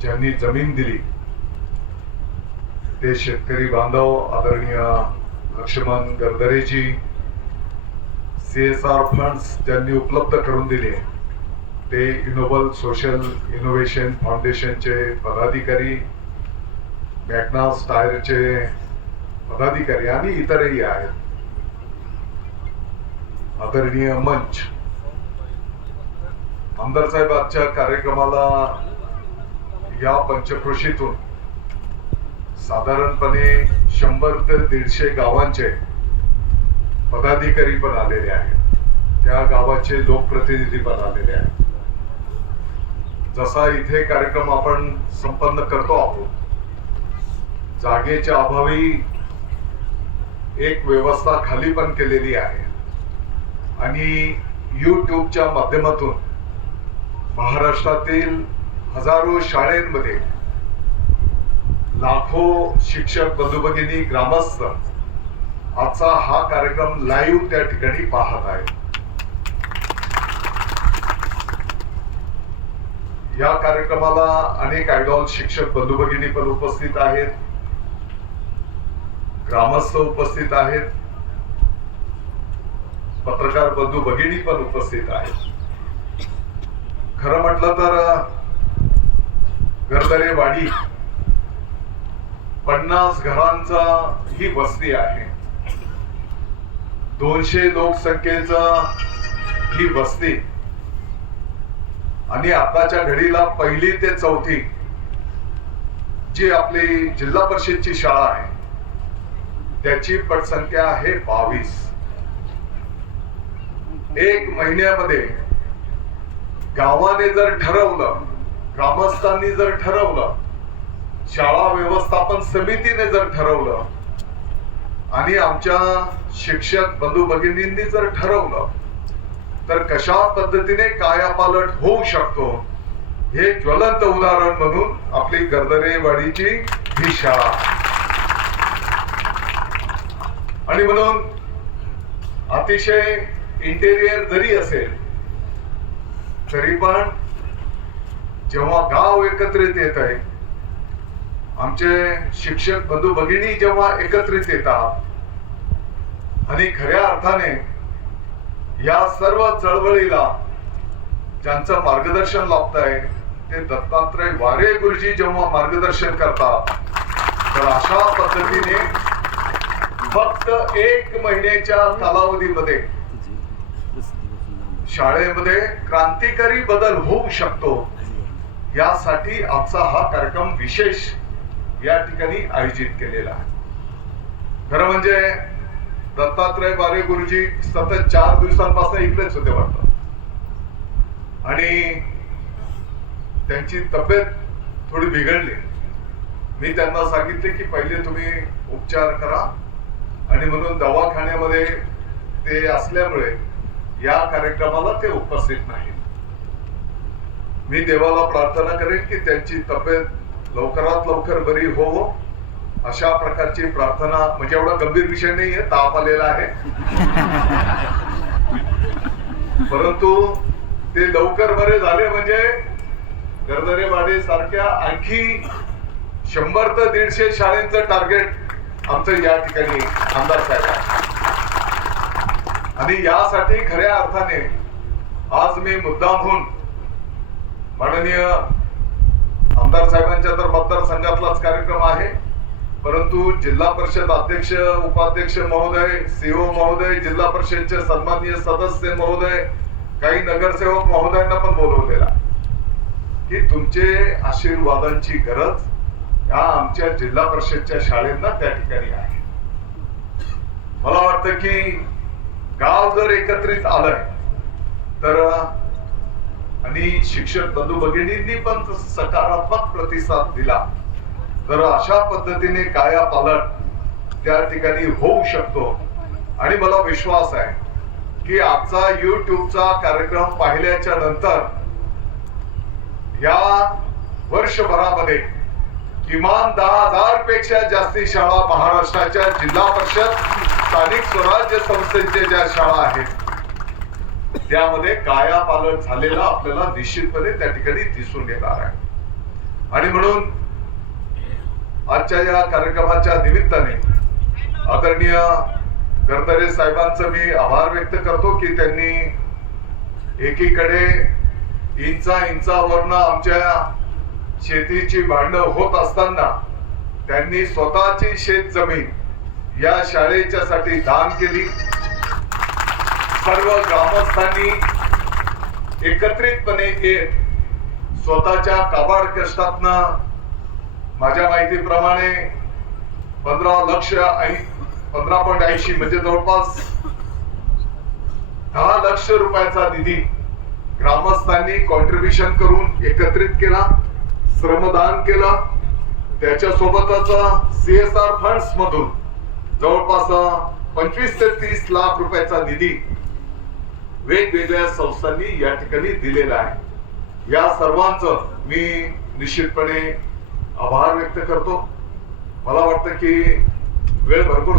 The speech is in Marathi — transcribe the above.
ज्यांनी जमीन दिली ते शेतकरी बांधव आदरणीय लक्ष्मण गरदरेजी, CSR फंड्स ज्यांनी उपलब्ध करून दिले ते इनोबल सोशल इनोव्हेशन फाउंडेशनचे पदाधिकारी, मॅग्नास टायरचे पदाधिकारी आणि इतरही आहेत. आदरणीय मंच, आमदार साहेब आजच्या कार्यक्रमाला या पंचक्रोशीतून साधारणपणे 100 ते 150 गावांचे पदाधिकारी पण आलेले आहेत, त्या गावाचे लोकप्रतिनिधी पण आलेले आहेत. जसा इथे कार्यक्रम आपण संपन्न करतो आहोत, जागेच्या अभावी एक व्यवस्था खाली पण केलेली आहे आणि YouTubeच्या माध्यमातून महाराष्ट्रातील हजारो शाळांमध्ये लाखो शिक्षक बंधू भगिनी, ग्रामस्थ आजचा हा कार्यक्रम लाईव्ह त्या ठिकाणी पाहत आहेत. या कार्यक्रमाला अनेक आयडॉल शिक्षक बंधू भगिनी पण उपस्थित आहेत, ग्रामस्थ उपस्थित आहेत, पत्रकार बंधू भगिनी पण उपस्थित आहेत. खरं म्हटलं तर गरदरे वाडी 50 घरांचा ही वस्ती आहे. 200 लोकसंख्येचा ही वस्ती आणि आताच्या घडीला 1ली ते 4थी जी आपली जिल्हा परिषदची शाळा आहे त्याची पटसंख्या आहे 22. एक महिन्यामध्ये गावाने जर ठरवलं, ग्रामस्थांनी जर ठरवलं, शाळा व्यवस्थापन समितीने जर ठरवलं आणि आमच्या शिक्षक बंधू भगिनींनी जर ठरवलं तर कशा पद्धतीने कायापालट होऊ शकतो हे ज्वलंत उदाहरण म्हणून आपली गरदरेवाडीची ही शाळा. आणि म्हणून अतिशय इंटेरियर जरी असेल तरी पण जेव्हा गाव एकत्रित येत आहे, आमचे शिक्षक बंधू भगिनी जेव्हा एकत्रित येतात आणि खऱ्या अर्थाने या सर्व चळवळीला ज्यांचं मार्गदर्शन लाभत आहे ते दत्तात्रय वारे गुरुजी जेव्हा मार्गदर्शन करतात तर अशा पद्धतीने फक्त 1 महिन्याच्या कालावधीमध्ये शाळेमध्ये क्रांतिकारी बदल होऊ शकतो. यासाठी आजचा हा कार्यक्रम विशेष या ठिकाणी आयोजित केलेला आहे. खरं म्हणजे दत्तात्रय वारे गुरुजी सतत 4 दिवसांपासून इकडेच होते वाटतं आणि त्यांची तब्येत थोडी बिघडली. मी त्यांना सांगितले की पहिले तुम्ही उपचार करा आणि म्हणून दवाखान्यामध्ये ते असल्यामुळे या कार्यक्रमाला ते उपस्थित नाही. मी देवाला प्रार्थना करेन की त्यांची तब्येत लवकरात लवकर बरी हो, अशा प्रकारची प्रार्थना. म्हणजे एवढा गंभीर विषय नाहीये, ताप आलेला आहे, परंतु ते लवकर बरे झाले म्हणजे गरदरेवाडी सारख्या आणखी 100 ते 150 शाळेंचं टार्गेट आमचं या ठिकाणी आमदार साहेब आहे. आणि यासाठी खऱ्या अर्थाने आज मी मुद्दामहून माननीय आमदार साहेबांच्या तर मतदारसंघातलाच कार्यक्रम आहे, परंतु जिल्हा परिषद अध्यक्ष, उपाध्यक्ष महोदय, CO महोदय, जिल्हा परिषदचे सन्माननीय सदस्य महोदय, काही नगरसेवक महोदयांना पण बोलवलेला की तुमचे आशीर्वादांची गरज या आमच्या जिल्हा परिषदच्या शाळेंना त्या ठिकाणी आहे. मला वाटतं की गाव जर एकत्रित आलंय तर आणि शिक्षक बंधू भगिनींनी पण सकारात्मक प्रतिसाद दिला तर अशा पद्धतीने कायापालट त्या ठिकाणी होऊ शकतो. आणि मला विश्वास आहे की आजचा YouTubeचा कार्यक्रम पाहिल्याच्या नंतर या वर्षभरामध्ये किमान 10,000 पेक्षा जास्ती शाळा महाराष्ट्राच्या जिल्हा परिषद, स्थानिक स्वराज्य संस्थेच्या ज्या शाळा आहेत त्यामध्ये कायापालट झालेला आपल्याला निश्चितपणे त्या ठिकाणी दिसून येणार आहे. आणि म्हणून आजच्या या कार्यक्रमाच्या निमित्ताने आदरणीय गरदरे साहेबांचं मी आभार व्यक्त करतो की त्यांनी एकीकडे इंचावरनं आमच्या शेतीची भांडणं होत असताना त्यांनी स्वतःची शेत जमीन या शाळेच्या साठी दान केली. सर्व ग्रामस्थांनी एकत्रितपणे येत स्वतःच्या काबाड कष्टातनं माझ्या माहितीप्रमाणे 15.80 म्हणजे जवळपास 10 लाख रुपयाचा निधी ग्रामस्थांनी कॉन्ट्रीब्युशन करून एकत्रित केला, श्रमदान केलं. त्याच्यासोबतच CSR फंड्स मधून जवळपास 25 ते 30 लाख रुपयाचा निधी वेगवेगळ्या संस्थांनी या ठिकाणी दिलेला आहे. या सर्वांचं मी निश्चितपणे आभार व्यक्त करतो. मला वाटतं की वेळ भरपूर